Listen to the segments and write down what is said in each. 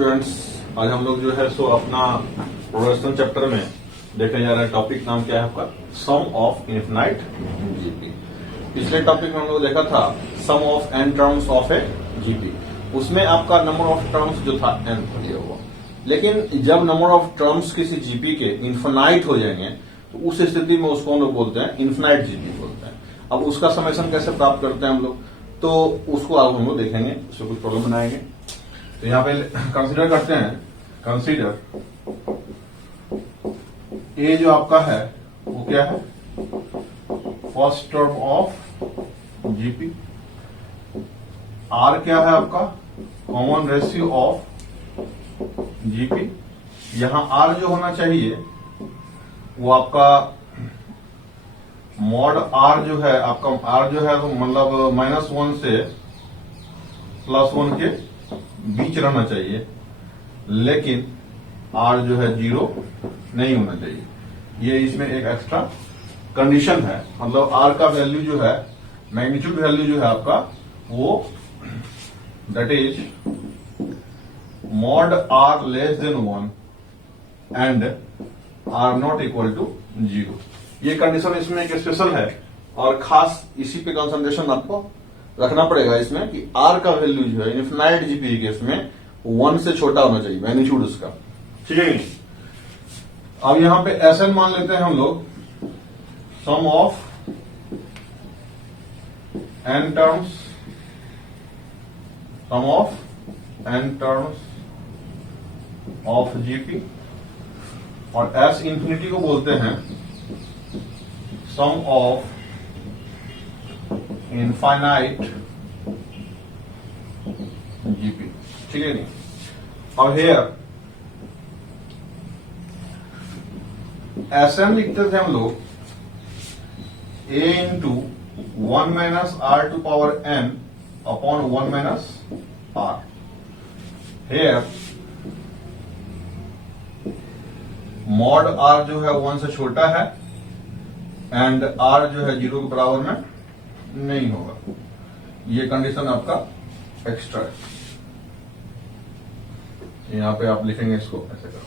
Students, आज हम लोग जो है सो अपना प्रोग्रेशन चैप्टर में देखने जा रहे हैं। टॉपिक नाम क्या है आपका? Sum of infinite GP. पिछले टॉपिक में हम लोग देखा था sum of n terms of a GP. उसमें आपका नंबर ऑफ टर्म्स जो था एन दिया हुआ, लेकिन जब नंबर ऑफ टर्म्स किसी जीपी के इनफिनाइट हो जाएंगे तो उस स्थिति में उसको हम लोग बोलते हैं इनफिनाइट जीपी बोलते हैं। अब उसका समेशन कैसे प्राप्त करते हैं हम लोग, तो उसको अब हम लोग देखेंगे, उससे कुछ प्रॉब्लम बनाएंगे। तो यहाँ पे कंसीडर करते हैं, कंसीडर ए जो आपका है वो क्या है? First term of GP. R क्या है आपका? Common ratio of GP. यहां आर जो होना चाहिए वो आपका मॉड आर जो है आपका, आर जो है तो मतलब -1 से +1 के बीच रहना चाहिए, लेकिन आर जो है 0 नहीं होना चाहिए। ये इसमें एक एक्स्ट्रा कंडीशन है। मतलब आर का वैल्यू जो है, मैग्नीट्यूड वैल्यू जो है आपका वो that is mod R less than 1 and are not equal to 0। ये कंडीशन इसमें एक स्पेशल है और खास इसी पे कंसंट्रेशन आपको रखना पड़ेगा इसमें कि आर का वैल्यू जो है इनफिनाइट जीपी के केस में 1 से छोटा होना चाहिए मैग्नीट्यूड उसका, ठीक है। अब यहां पे एसएन मान लेते हैं हम लोग, sum of n terms, sum of n terms of GP, और एस इंफिनिटी को बोलते हैं सम ऑफ इनफाइनाइट जीपी, ठीक है नहीं। अब हेयर एसएन लिखते थे हम लोग a into 1 minus r to power n upon 1 minus r. Here mod r जो है 1 से छोटा है एंड आर जो है 0 के बराबर में नहीं होगा। ये कंडीशन आपका एक्स्ट्रा है। यहां पे आप लिखेंगे इसको ऐसे करो,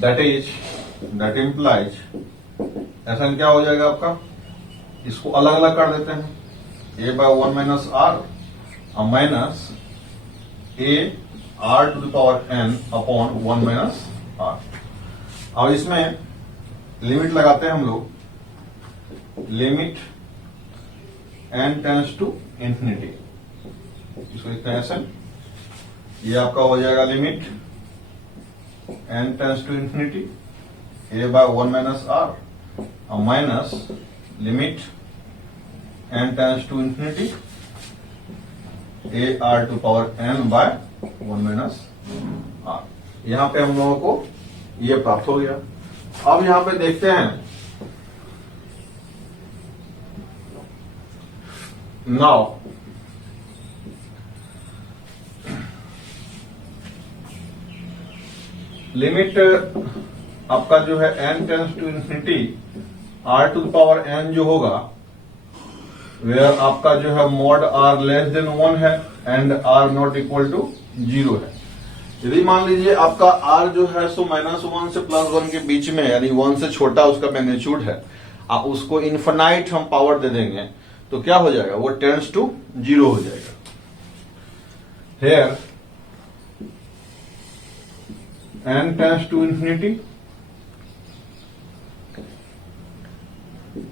दैट इज, दैट इंप्लाइज, ऐसा क्या हो जाएगा आपका? इसको अलग अलग कर देते हैं, a by 1 minus r minus a r to the power n upon 1 minus r. अब इसमें लिमिट लगाते हैं हम लोग, limit n tends to infinity, इसको लिखते हैं एसएन। ये आपका हो जाएगा limit n tends to infinity a by 1 minus r minus limit n tends to infinity a r to power n by 1 minus r. यहां पे हम लोगों को ये प्राप्त हो गया। अब यहां पे देखते हैं, नाउ लिमिट आपका जो है n tends to infinity R to the power n जो होगा, वेयर आपका जो है मॉड आर लेस देन 1 है and are not equal to 0 है। यदि मान लीजिए आपका आर जो है सो -1 से +1 के बीच में, यानी 1 से छोटा उसका मैग्नीट्यूड है, आप उसको इनफिनाइट हम पावर दे देंगे तो क्या हो जाएगा? वो टेंस टू 0 हो जाएगा। Here n tends to infinity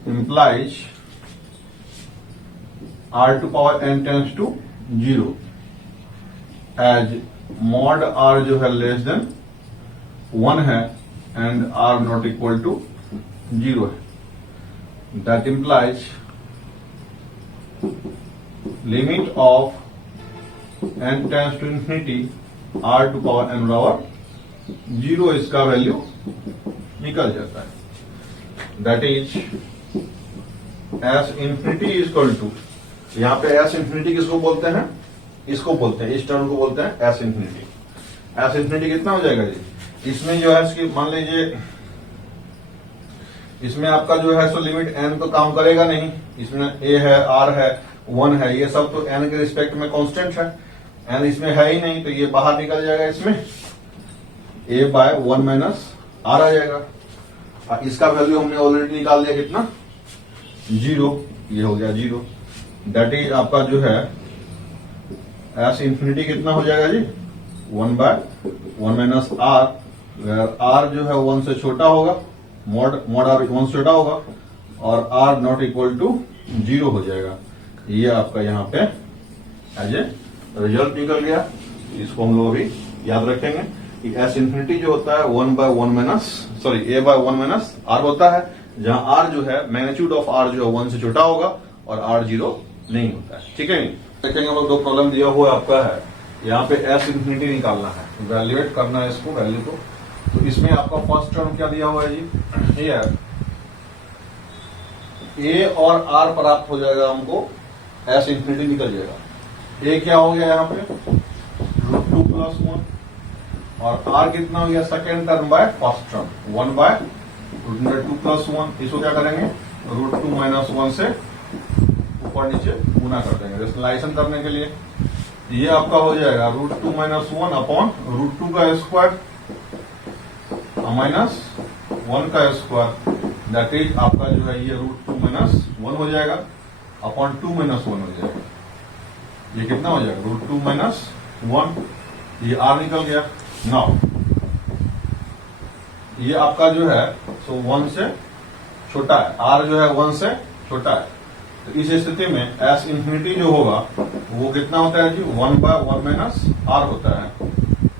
implies r to power n tends to 0 as mod r जो है लेस देन 1 है and r not equal to 0 है। That implies limit of n tends to infinity r to power n बराबर 0, इसका value निकल जाता है। That is S infinity equal to, यहां पे एस इंफिनिटी किसको बोलते हैं? इसको बोलते हैं, इस टर्म को बोलते हैं एस इंफिनिटी। एस इंफिनिटी कितना हो जाएगा जी? इसमें जो है इसकी मान लीजिए, इसमें आपका जो है सो लिमिट एन तो काम करेगा नहीं, इसमें ए है, आर है, 1 है, ये सब तो एन के रिस्पेक्ट में कांस्टेंट है। एन इसमें है ही नहीं तो ये बाहर निकल जाएगा, इसमें a बाय 1 माइनस आर आ जाएगा। और इसका वैल्यू हमने ऑलरेडी निकाल दिया, कितना 0, ये हो गया 0। दैट इज आपका जो है एस इंफिनिटी कितना हो जाएगा जी 1 by 1 minus r, where r जो है 1 से छोटा होगा, मॉड आर 1 से छोटा होगा और आर नॉट इक्वल टू 0 हो जाएगा। ये आपका यहाँ पे एज ए रिजल्ट निकल गया। इसको हम लोग अभी याद रखेंगे कि एस इंफिनिटी जो होता है 1 by 1 minus a by 1 minus r होता है, जहां आर जो है मैग्नीट्यूड ऑफ आर जो है 1 से छोटा होगा और आर 0 नहीं होता है। ठीक है, देखेंगे हम लोग दो प्रॉब्लम दिया हुआ आपका है, यहाँ पे एस इंफिनिटी निकालना है, वैल्यूएट करना है इसको वैल्यू को। तो इसमें आपका फर्स्ट टर्म क्या दिया हुआ है जी, ये ए और आर प्राप्त हो जाएगा हमको, एस इंफिनिटी निकल जाएगा। ए क्या हो गया यहाँ पे √2 + 1 और आर कितना हो गया second term by first term 1 by √2 + 1। इसको क्या करेंगे √2 - 1 से ऊपर नीचे गुना कर देंगे रेशनलाइजेशन करने के लिए। ये आपका हो जाएगा √2 - 1 अपॉन √2 का स्क्वायर माइनस 1 का स्क्वायर, दैट इज आपका जो है ये √2 - 1 हो जाएगा अपॉन 2 - 1 हो जाएगा। ये कितना हो जाएगा √2 - 1, ये आर निकल गया। नाउ ये आपका जो है सो 1 से छोटा है, आर जो है 1 से छोटा है, तो इस स्थिति में एस इंफिनिटी जो होगा वो कितना होता है जी 1 बाय 1 माइनस आर होता है।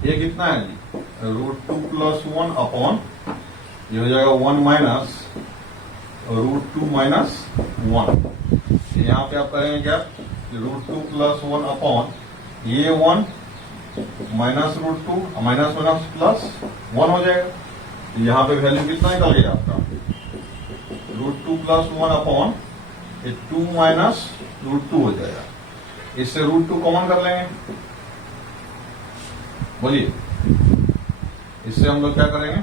ये कितना है जी √2 + 1 अपॉन ये हो जाएगा 1 माइनस √2 - 1। यहाँ पे आप करेंगे क्या √2 + 1 अपॉन ये 1 माइनस √2 माइनस प्लस 1 हो जाएगा। यहाँ पे वैल्यू कितना निकल गया आपका √2 + 1 अपॉन ये 2 माइनस √2 हो जाएगा। इससे √2 कॉमन कर लेंगे, बोलिए इससे हम लोग क्या करेंगे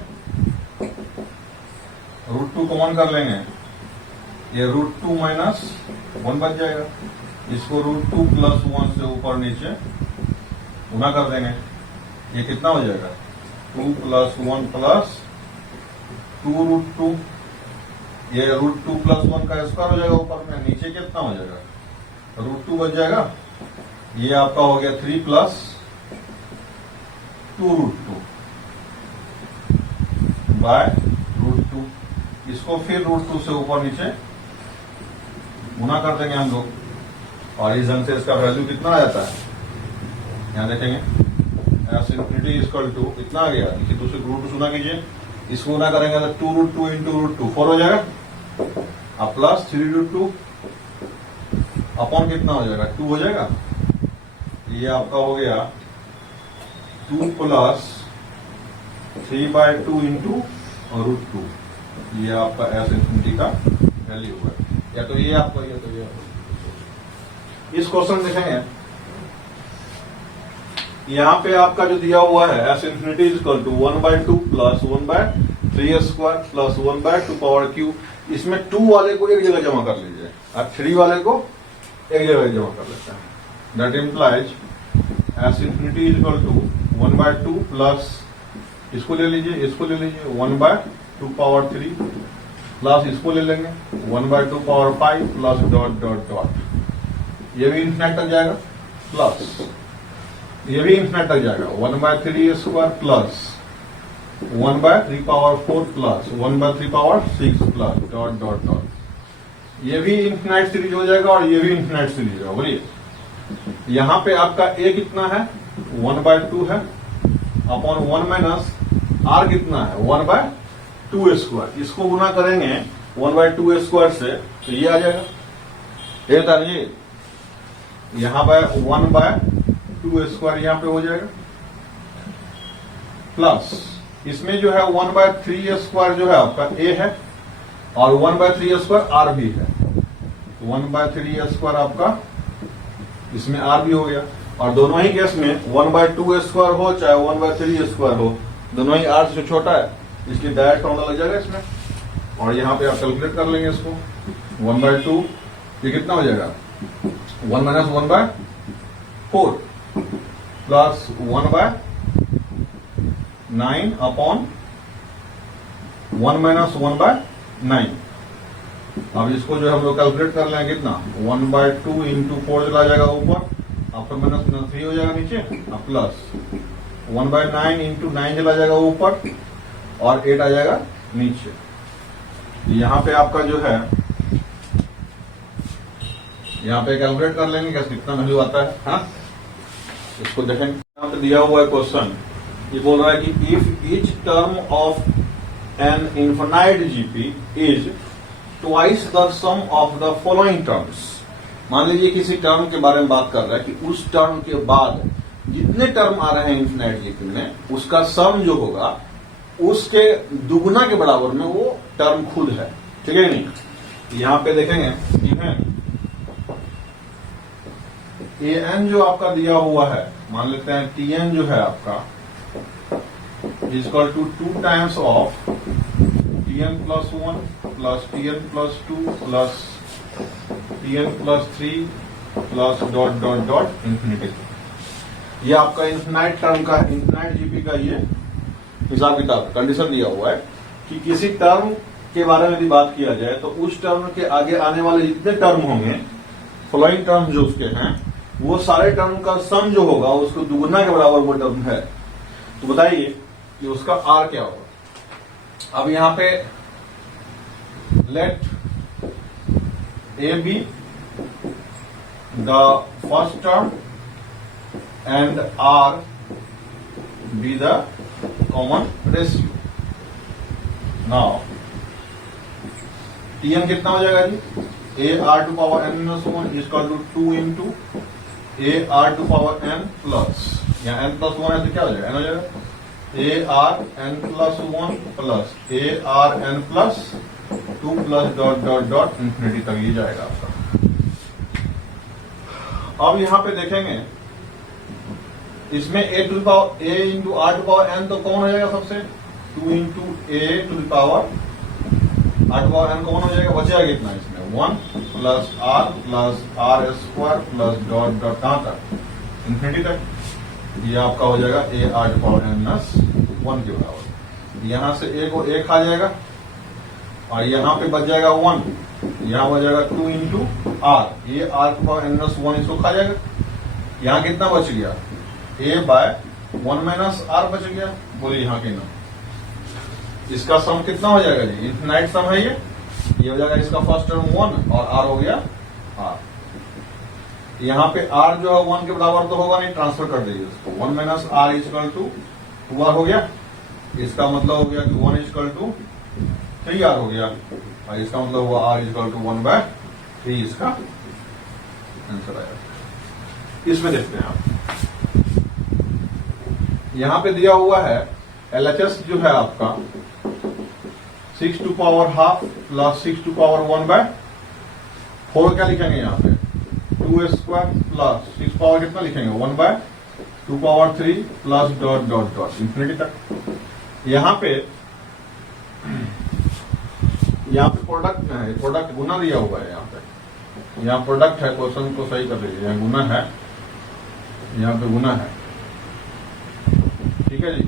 √2 कॉमन कर लेंगे, ये √2 - 1 बच जाएगा। इसको √2 + 1 से ऊपर नीचे गुना कर देंगे, ये कितना हो जाएगा 2 + 1 + 2 √2, ये √2 + 1 का स्क्वायर हो जाएगा ऊपर में, नीचे कितना हो जाएगा √2 बच जाएगा। ये आपका हो गया 3 + 2 √2 बाय √2। इसको फिर √2 से ऊपर नीचे गुना कर देंगे हम लोग, और इस ढंग से इसका वैल्यू कितना आ जाता है, यहाँ देखेंगे एस इंफिनिटी इक्वल टू कितना आ गया, देखिए दूसरे √2 सुना कीजिए, इसको गुना करेंगे तो 2 √2 × √2 4 हो जाएगा, अब प्लस 3 √2 अपॉन कितना हो जाएगा 2 हो जाएगा। ये आपका हो गया 2 + 3/2 × √2, ये आपका एस इंफिनिटी का वैल्यू हुआ। या तो ये आपका या तो ये आपका। इस क्वेश्चन देखेंगे यहाँ पे आपका जो दिया हुआ है एस इंफिनिटी इक्वल टू 1/2 + 1/3² + 1/2⁻³ इसमें 2 वाले को एक जगह जमा कर लीजिए और 3 वाले को एक जगह जमा कर लेते हैं। That implies S infinity equal to 1/2 plus इसको ले लीजिए 1/2⁻³ प्लस इसको ले लेंगे 1/2⁵ प्लस डॉट डॉट डॉट, ये भी इंफिनिट तक जाएगा, प्लस ये भी इंफिनिट तक जाएगा 1/3² plus 1/3⁴ plus 1/3⁶ plus dot dot dot, ये भी इंफिनिट सीरीज हो जाएगा और ये भी इंफिनिट सीरीज होगा। बोलिए यहां पे आपका a कितना है 1/2 है अपॉन 1 माइनस r कितना है 1/2², इसको गुना करेंगे 1/2² से तो ये आ जाएगा, ये तारिए यहां पर 1/2² यहां पे हो जाएगा, प्लस इसमें जो है 1/3² जो है आपका a है और 1/3² r भी है, 1/3² आपका इसमें r भी हो गया, और दोनों ही केस में 1/2² हो चाहे 1/3² हो, दोनों ही r से छोटा है, इसलिए डायरेक्ट फॉर्मूला लग जाएगा इसमें। और यहाँ पे आप कैलकुलेट कर लेंगे इसको 1/2 ये कितना हो जाएगा 1 - 1/4 प्लस 1/9 अपॉन 1 माइनस 1/9। अब इसको जो हम लोग कैलकुलेट कर लें कितना 1/2 इंटू 4 चला जाएगा ऊपर, आफ्टर माइनस 3 हो जाएगा नीचे, प्लस 1/9 इंटू 9 चला जाएगा ऊपर और 8 आ जाएगा नीचे। यहाँ पे आपका जो है यहाँ पे कैलकुलेट कर लेंगे कैसे कितना वैल्यू आता है। हाँ, इसको देखेंगे। यहाँ पे दिया हुआ है क्वेश्चन, ये बोल रहा है कि if each term of an infinite GP is twice the sum of the following terms. मान लीजिए किसी टर्म के बारे में बात कर रहा है कि उस टर्म के बाद जितने टर्म आ रहे हैं इन्फिनाइट जीपी में, उसका सम जो होगा उसके दुगुना के बराबर में वो टर्म खुद है। ठीक है नहीं? यहां पे देखेंगे ए एन जो आपका दिया हुआ है, मान लेते हैं टी एन जो है आपका is equal to 2 times of T n plus 1 plus T n plus 2 plus T n plus 3 plus dot dot dot infinity. ये आपका इन्फिनाइट टर्म का, इन्फिनाइट जीपी का ये हिसाब किताब कंडीशन दिया हुआ है कि किसी टर्म के बारे में यदि बात किया जाए तो उस टर्म के आगे आने वाले जितने टर्म होंगे, फॉलोइंग टर्म जो उसके हैं, वो सारे टर्म का सम जो होगा उसको दुगुना के बराबर वो टर्म है। तो बताइए कि उसका आर क्या होगा। अब यहां पे let a be the first term and r be the common ratio. Now T n कितना हो जाएगा जी, a r to power n minus 1 is equal to 2 into a r to power n plus, यहाँ n plus 1 है तो क्या हो जाएगा, एन हो जाएगा a r n plus 1 plus a r n plus 2 plus dot dot dot infinity तक ये जाएगा आपका। अब यहां पे देखेंगे इसमें a to the power a into r to power n तो कौन हो जाएगा सबसे, 2 into a to the power r to power n कौन हो जाएगा, बचेगा कितना इसमें 1 plus r square plus dot dot कहां तक, इंफिनिटी तक। ये आपका हो जाएगा a r to power n plus 1 के बराबर। यहां से ए को ए खा जाएगा और यहां पे बच जाएगा 1, यहां बच जाएगा 2 into r, a r to power n plus 1 इसको खा जाएगा। यहां कितना बच गया, ए बाय 1 माइनस आर बच गया। बोलिए यहां के ना इसका सम कितना हो जाएगा जी, इन्फिनाइट सम है ये हो जाएगा इसका फर्स्ट टर्म 1 और आर हो गया आर। यहां पे आर जो है 1 के बराबर तो होगा नहीं, ट्रांसफर कर दीजिए उसको, 1 minus r is equal to 2 r हो गया। इसका मतलब हो गया कि 1 इज इक्वल टू 3 आर हो गया और इसका मतलब हुआ आर इज इक्वल टू 1/3 इसका आंसर आएगा। इसमें देखते हैं आप, यहां पे दिया हुआ है एलएचएस जो है आपका 6 to power half plus 6 to power 1/4 क्या लिखेंगे यहाँ पे 2 स्क्वायर प्लस 6 पावर कितना लिखेंगे 1/2 power 3 plus dot dot dot infinity तक। यहाँ पे प्रोडक्ट है, प्रोडक्ट गुना दिया हुआ है। यहाँ प्रोडक्ट है, क्वेश्चन को सही कर लीजिए, यहाँ गुना है, यहाँ पे गुना है। ठीक है जी,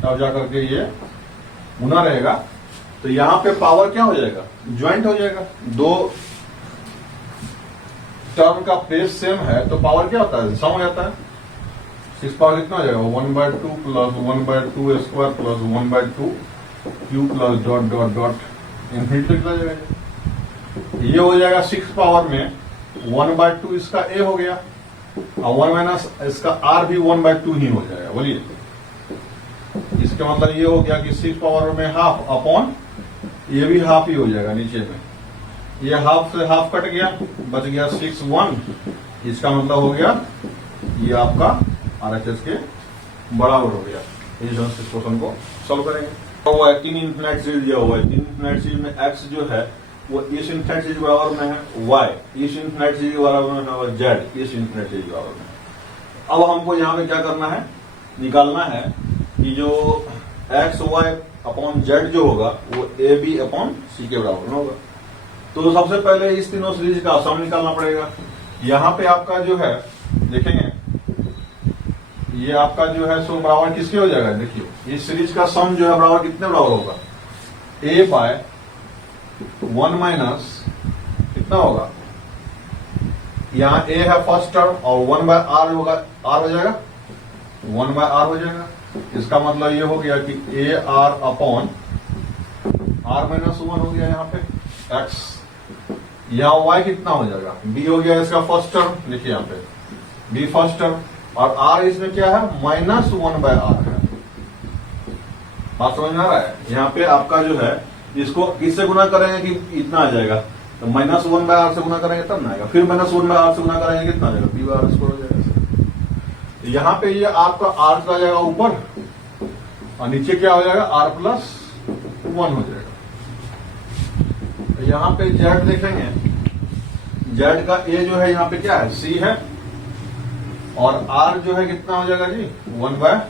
तब जाकर के ये गुना रहेगा तो यहां पे पावर क्या हो जाएगा, ज्वाइंट हो जाएगा। दो टर्म का बेस सेम है तो पावर क्या होता है, सम हो जाता है। 6 पावर कितना हो जाएगा 1/2 plus 1/2 square plus 1/2 Q plus dot dot dot infinity तक जाएगा। ये हो जाएगा 6 पावर में 1/2 इसका ए हो गया और 1 माइनस इसका आर भी 1/2 ही हो जाएगा। बोलिए इसका मतलब ये हो गया कि 6 पावर में हाफ अपॉन ये भी हाफ ही हो जाएगा नीचे में, ये हाफ से हाफ कट गया, बच गया 6 1। इसका मतलब हो गया ये आपका आरएचएस के बराबर हो गया। इस क्वेश्चन को सॉल्व करेंगे। तो वो 3 इन्फिनाइट सीरीज दिया हुआ है, 3 इन्फिनाइट सीरीज में एक्स जो है वो इस इन्फिनाइट सीरीज बराबर में है, वाई इस इन्फिनाइट सीरीज बराबर में है और जेड इस इन्फिनाइट सीरीज बराबर में है। अब हमको यहाँ पे क्या करना है, निकालना है कि जो एक्स वाई अपॉन जेड जो होगा वो ए बी अपॉन सी के बराबर में होगा। तो सबसे पहले इस तीनों सीरीज का सम निकालना पड़ेगा। यहाँ पे आपका जो है देखेंगे ये आपका जो है सो बराबर किसके हो जाएगा, देखिए इस सीरीज का सम जो है बराबर कितने बराबर होगा, ए बाय 1 माइनस कितना होगा, यहाँ ए है फर्स्ट टर्म और 1 बाय आर होगा, आर हो जाएगा 1 बाय आर हो जाएगा। इसका मतलब ये हो गया कि a r upon r minus 1 हो गया यहाँ पे एक्स, यहाँ वाई कितना हो जाएगा, बी हो गया इसका फर्स्ट टर्म, देखिए यहाँ पे बी फर्स्ट टर्म, और आर इसमें क्या है माइनस 1 बाय आर है। बात समझ में आ रहा है, यहाँ पे आपका जो है इसको किससे गुना करेंगे कि इतना आ जाएगा, तो माइनस 1 बाय आर से गुना करेंगे तब ना आएगा, फिर माइनस 1 बाय आर से गुना करेंगे कितना आ जाएगा, बी बाय आर स्क्वायर हो जाएगा। यहाँ पे ये आपका आर का जाएगा ऊपर और नीचे क्या हो जाएगा आर प्लस 1 हो जाएगा। यहाँ पे जेड देखेंगे, जेड का ए जो है यहाँ पे क्या है सी है, और आर जो है कितना हो जाएगा जी 1 बाय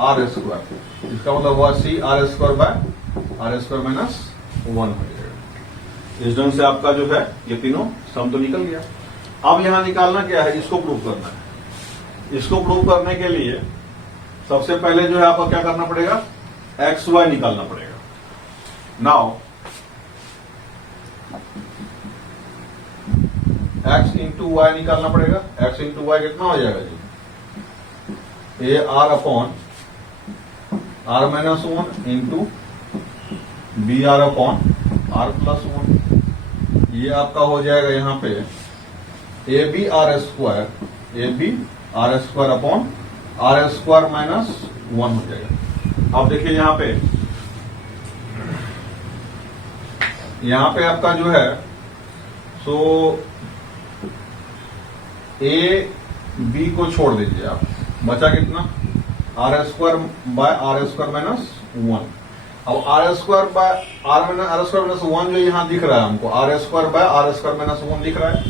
आर स्क्वायर, इसका मतलब हुआ c r square by r square minus 1 हो जाएगा। इस ढंग से आपका जो है ये तीनों सम तो निकल गया। अब यहां निकालना क्या है, इसको प्रूव करना है। इसको प्रूव करने के लिए सबसे पहले जो है आपको क्या करना पड़ेगा, एक्स वाई निकालना पड़ेगा। नाउ एक्स इंटू वाई निकालना पड़ेगा। एक्स इंटू वाई कितना हो जाएगा जी, a r upon r minus 1 into b r upon r plus 1। ये आपका हो जाएगा यहाँ पे a b r square upon r square minus 1 हो जाएगा। अब देखिए यहाँ पे आपका जो है सो ए बी को छोड़ दीजिए आप, बचा कितना r square by r square minus 1। अब r square by r square minus 1 जो यहाँ दिख रहा है हमको, r square by r square minus 1 दिख रहा है,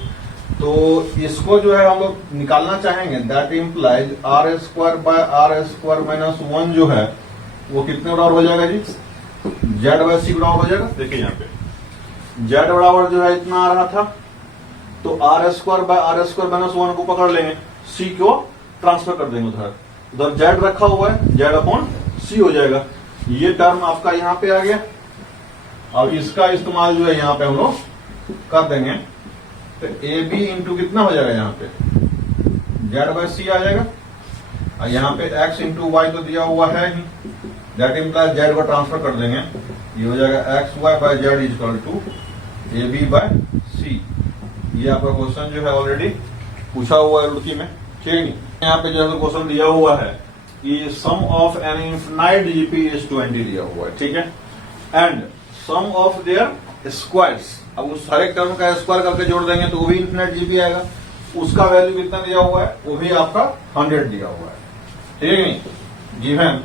तो इसको जो है हम लोग निकालना चाहेंगे। That implies r square by r square minus 1 जो है वो कितने बराबर हो जाएगा जी, जेड बाय सी बराबर हो जाएगा। देखिए यहाँ पे जेड बराबर जो है इतना आ रहा था, तो r square by r square minus 1 को पकड़ लेंगे, सी को ट्रांसफर कर देंगे उधर जेड रखा हुआ है, जेड अपॉन सी हो जाएगा। ये टर्म आपका यहाँ पे आ गया। अब इसका इस्तेमाल जो है यहाँ पे हम लोग कर देंगे, तो ए बी इंटू कितना हो जाएगा, यहाँ पे जेड बाय सी आ जाएगा, और यहाँ पे एक्स इंटू वाई तो दिया हुआ है ही, दैट इम्प्लाइज जेड को ट्रांसफर कर देंगे, ये हो जाएगा x y by z is equal to a b by c. ये आपका क्वेश्चन जो है ऑलरेडी पूछा हुआ है लड़की में, ठीक है। यहाँ पे जो है क्वेश्चन दिया हुआ है कि sum of an infinite GP is 20 दिया हुआ है, ठीक है, and sum of their squares. अब उस हर एक टर्म का स्क्वायर करके जोड़ देंगे तो वो भी इनफिनाइट जीपी आएगा, उसका वैल्यू कितना दिया हुआ है, वो भी आपका 100 दिया हुआ है, ठीक है। गिवन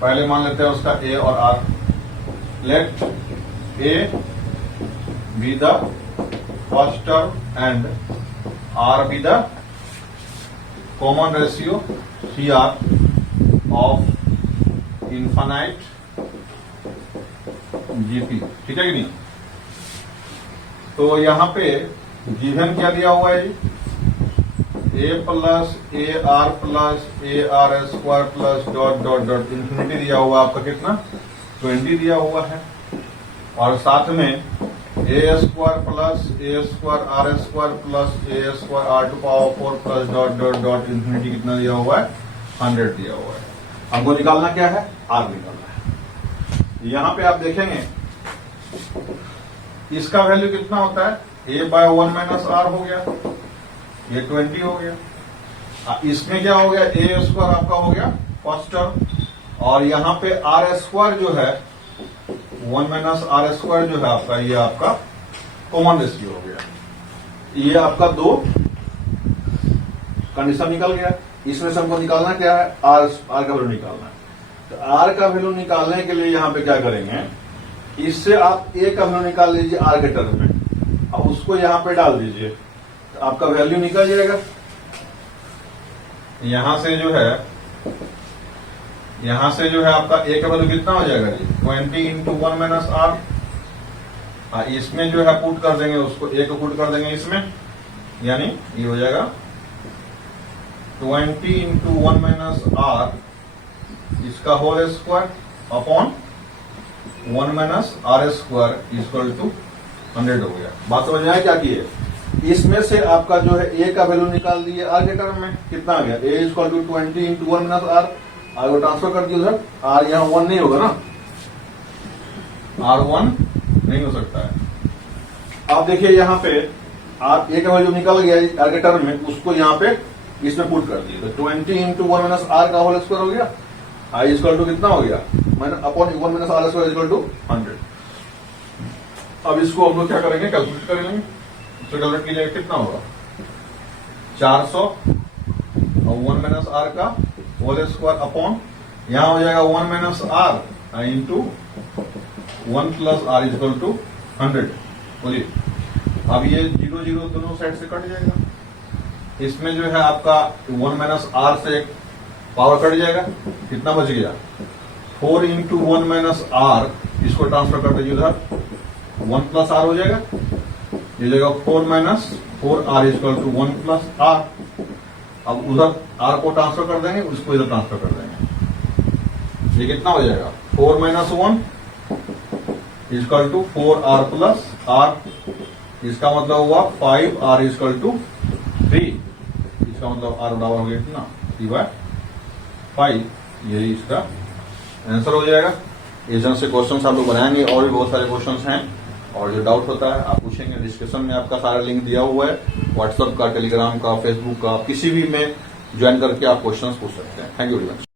पहले मान लेते हैं उसका ए और r. Let a be the first term and r be the common ratio c r of infinite GP, ठीक है कि नहीं। तो यहां पे गिवन क्या दिया हुआ है, a plus a r square plus dot dot dot infinity दिया हुआ आपका कितना 20 दिया हुआ है, और साथ में a square plus a square r square plus a square r to power 4 plus dot dot dot infinity कितना दिया हुआ है 100 दिया हुआ है। हमको निकालना क्या है, आर निकालना है। यहां पे आप देखेंगे इसका वैल्यू कितना होता है, ए बाय 1 माइनस आर हो गया, ये 20 हो गया। इसमें क्या हो गया, ए स्क्वायर आपका हो गया फर्स्ट टर्म, और यहां पे आर स्क्वायर जो है 1 माइनस आर स्क्वायर जो है आपका, ये आपका कॉमन रेशियो हो गया। ये आपका 2 कंडीशन निकल गया। इसमें से हमको निकालना क्या है, आर का वैल्यू निकालना है। तो आर का वैल्यू निकालने के लिए यहां पे क्या करेंगे, इससे आप ए का वैल्यू निकाल लीजिए आर के टर्म में, अब उसको यहां पे डाल दीजिए, तो आपका वैल्यू निकल जाएगा। यहां से जो है आपका ए का वैल्यू कितना हो जाएगा जी 20 इंटू 1 माइनस आर। इसमें जो है पुट कर देंगे, उसको ए को पुट कर देंगे इसमें, यानी ये हो जाएगा 20 इंटू 1 माइनस आर इसका whole square upon 1 minus r square equal to 100 हो गया। बात समझ में आया क्या किए? इसमें से आपका जो है ए का वैल्यू निकाल दिए आर के टर्म में, कितना आ गया? A equal to 20 into 1 minus r, r को ट्रांसफर कर दिया उधर, आर यहाँ 1 नहीं होगा ना, आर 1 नहीं हो सकता है। आप देखिए यहाँ पे आप ए का वैल्यू निकल गया आर के टर्म में, उसको यहाँ पे इसमें पुट कर दिए, तो 20 इंटू 1 माइनस आर का होल स्क्वायर हो गया, आई इक्वल टू कितना हो गया? Upon 1 minus r square equal to 100। अब इसको हम लोग क्या करेंगे? कैलकुलेट कर लेंगे। तो कैलकुलेट कीजिएगा कितना होगा? 400 और 1 माइनस आर का होल स्क्वायर अपॉन यहां हो जाएगा 1 minus r into 1 plus r equal to 100। बोलिए, अब ये 0 0 दोनों साइड से कट जाएगा। इसमें जो है आपका 1 माइनस आर से एक पावर कट जाएगा, कितना बच गया? 4 इंटू 1 माइनस आर, इसको ट्रांसफर कर दीजिए उधर, 1 प्लस आर हो जाएगा, ये जगह 4 minus 4 r equal to 1 plus r. अब उधर आर को ट्रांसफर कर देंगे, उसको इधर ट्रांसफर कर देंगे, ये कितना हो जाएगा? 4 minus 1 equal to 4 r plus r, इसका मतलब हुआ 5 आर इक्वल टू 3, इसका मतलब आर बराबर हो गया कितना? 3/5। यही इसका आंसर हो जाएगा। इस ढंग से क्वेश्चन आप लोग बनाएंगे, और भी बहुत सारे क्वेश्चन हैं, और जो डाउट होता है आप पूछेंगे। डिस्क्रिप्शन में आपका सारा लिंक दिया हुआ है, व्हाट्सएप का, टेलीग्राम का, फेसबुक का, किसी भी में ज्वाइन करके आप क्वेश्चन पूछ सकते हैं। Thank you very much.